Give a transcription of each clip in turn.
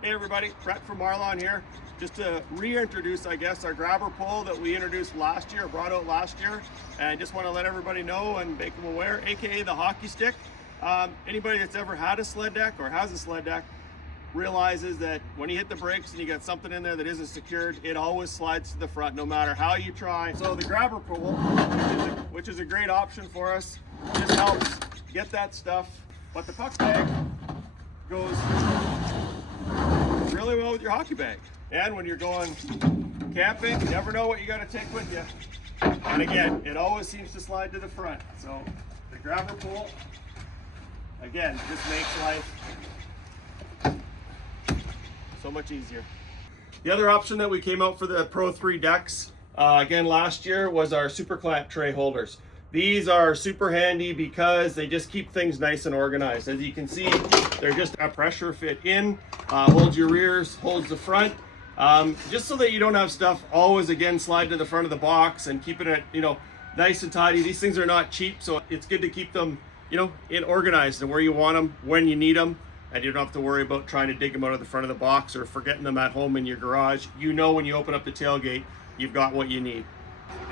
Hey everybody, Brett from Marlon here. Just to reintroduce, I guess, our grabber pole that we introduced last year, brought out last year. And I just want to let everybody know and make them aware, aka the hockey stick. Anybody that's ever had a sled deck or has a sled deck realizes that when you hit the brakes and you got something in there that isn't secured, it always slides to the front no matter how you try. So the grabber pole, which is a great option for us, just helps get that stuff. But the puck bag goes really well with your hockey bag. And when you're going camping, you never know what you got to take with you. And again, it always seems to slide to the front. So the grabber pole, again, just makes life so much easier. The other option that we came out for the Pro 3 decks, again last year, was our Superclamp Tray Holders. These are super handy because they just keep things nice and organized. As you can see, they're just a pressure fit in, holds your rears, holds the front, just so that you don't have stuff always again slide to the front of the box, and keeping it, nice and tidy. These things are not cheap, so it's good to keep them, in organized and where you want them, when you need them, and you don't have to worry about trying to dig them out of the front of the box or forgetting them at home in your garage. When you open up the tailgate, you've got what you need.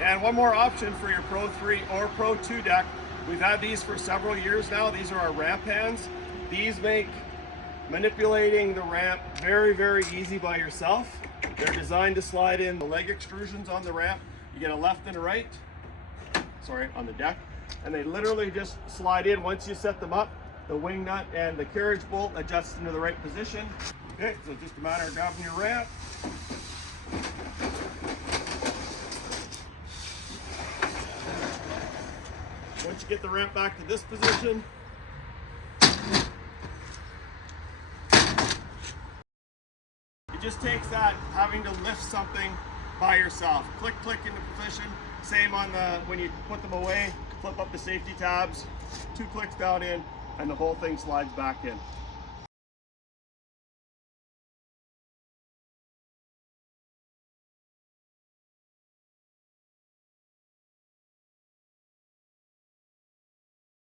And one more option for your Pro 3 or Pro 2 deck. We've had these for several years now. These are our ramp hands. These make manipulating the ramp very, very easy by yourself. They're designed to slide in the leg extrusions on the ramp. You get a left and a right, on the deck. And they literally just slide in once you set them up. The wing nut and the carriage bolt adjusts into the right position. Okay, so it's just a matter of grabbing your ramp. Once you get the ramp back to this position, it just takes that having to lift something by yourself. Click, click into position. Same on when you put them away, flip up the safety tabs, 2 clicks down in, and the whole thing slides back in.